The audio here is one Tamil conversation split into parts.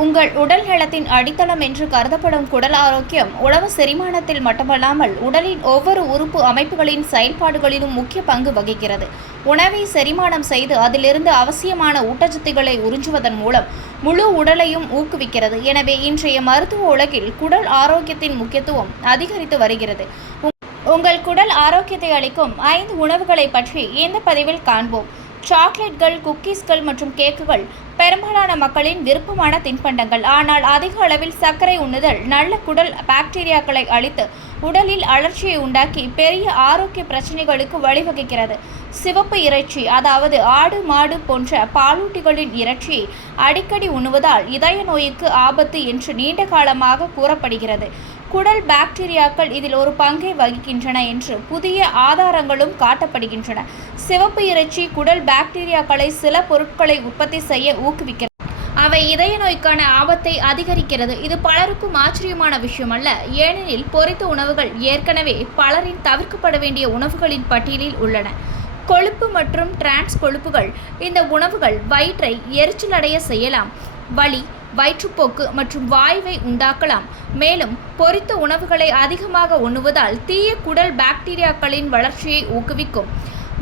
உங்கள் உடல் நலத்தின் அடித்தளம் என்று கருதப்படும் குடல் ஆரோக்கியம் உணவு செரிமானத்தில் மட்டுமல்லாமல் உடலின் ஒவ்வொரு உறுப்பு அமைப்புகளின் செயல்பாடுகளிலும் முக்கிய பங்கு வகிக்கிறது. உணவை செரிமானம் செய்து அதிலிருந்து அவசியமான ஊட்டச்சத்துக்களை உறிஞ்சுவதன் மூலம் முழு உடலையும் ஊக்குவிக்கிறது. எனவே இன்றைய மருத்துவ உலகில் குடல் ஆரோக்கியத்தின் முக்கியத்துவம் அதிகரித்து வருகிறது. உங்கள் குடல் ஆரோக்கியத்தை அளிக்கும் 5 உணவுகளை பற்றி இந்த பதிவில் காண்போம். சாக்லேட்கள், குக்கீஸ்கள் மற்றும் கேக்குகள் பெரும்பாலான மக்களின் விருப்பமான தின்பண்டங்கள். ஆனால் அதிக அளவில் சர்க்கரை உண்ணுதல் நல்ல குடல் பாக்டீரியாக்களை அழித்து உடலில் அழற்சியை உண்டாக்கி பெரிய ஆரோக்கிய பிரச்சனைகளுக்கு வழிவகுக்கிறது. சிவப்பு இறைச்சி, அதாவது ஆடு, மாடு போன்ற பாலூட்டிகளின் இறைச்சியை அடிக்கடி உண்ணுவதால் இதய நோய்க்கு ஆபத்து என்று நீண்ட காலமாக கூறப்படுகிறது. குடல் பாக்டீரியாக்கள் இதில் ஒரு பங்கை வகிக்கின்றன என்று புதிய ஆதாரங்களும் காட்டப்படுகின்றன. சிவப்பு இறைச்சி குடல் பாக்டீரியாக்களை சில பொருட்களை உற்பத்தி செய்ய ஊக்குவிக்கிறது. அவை இதய நோய்க்கான ஆபத்தை அதிகரிக்கிறது. இது பலருக்கும் ஆச்சரியமான விஷயம் அல்ல, ஏனெனில் பொரித்த உணவுகள் ஏற்கனவே பலரின் தவிர்க்கப்பட வேண்டிய உணவுகளின் பட்டியலில் உள்ளன. கொழுப்பு மற்றும் டிரான்ஸ் கொழுப்புகள். இந்த உணவுகள் வயிற்றை எரிச்சலடைய செய்யலாம், வலி, வயிற்றுப்போக்கு மற்றும் வாய்வை உண்டாக்கலாம். மேலும் பொரித்த உணவுகளை அதிகமாக உண்ணுவதால் தீய குடல் பாக்டீரியாக்களின் வளர்ச்சியை ஊக்குவிக்கும்.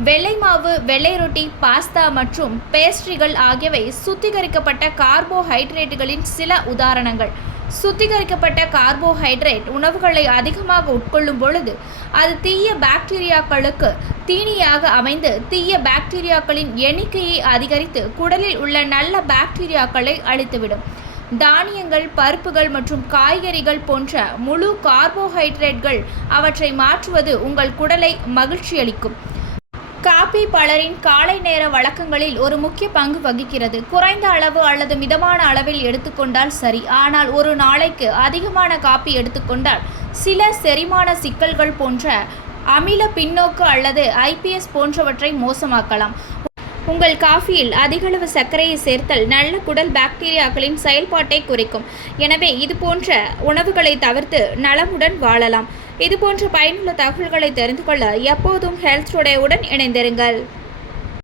வெள்ளை மாவு, வெள்ளை ரொட்டி, பாஸ்தா மற்றும் பேஸ்ட்ரிகள் ஆகியவை சுத்திகரிக்கப்பட்ட கார்போஹைட்ரேட்டுகளின் சில உதாரணங்கள். சுத்திகரிக்கப்பட்ட கார்போஹைட்ரேட் உணவுகளை அதிகமாக உட்கொள்ளும் பொழுது அது தீய பாக்டீரியாக்களுக்கு தீனியாக அமைந்து தீய பாக்டீரியாக்களின் எண்ணிக்கையை அதிகரித்து குடலில் உள்ள நல்ல பாக்டீரியாக்களை அழித்துவிடும். தானியங்கள், பருப்புகள் மற்றும் காய்கறிகள் போன்ற முழு கார்போஹைட்ரேட்கள் அவற்றை மாற்றுவது உங்கள் குடலை மகிழ்ச்சியளிக்கும். காபி பலரின் காலை நேர வழக்கங்களில் ஒரு முக்கிய பங்கு வகிக்கிறது. குறைந்த அளவு அல்லது மிதமான அளவில் எடுத்துக்கொண்டால் சரி, ஆனால் ஒரு நாளைக்கு அதிகமான காபி எடுத்துக்கொண்டால் சில செரிமான சிக்கல்கள் போன்ற அமில பின்னோக்கு அல்லது ஐபிஎஸ் போன்றவற்றை மோசமாக்கலாம். உங்கள் காஃபியில் அதிகளவு சர்க்கரையை சேர்த்தல் நல்ல குடல் பாக்டீரியாக்களின் செயல்பாட்டை குறைக்கும். எனவே இதுபோன்ற உணவுகளை தவிர்த்து நலமுடன் வாழலாம். இதுபோன்ற பயனுள்ள தகவல்களை தெரிந்து கொள்ள எப்போதும் ஹெல்த் டுடேவுடன் இணைந்திருங்கள்.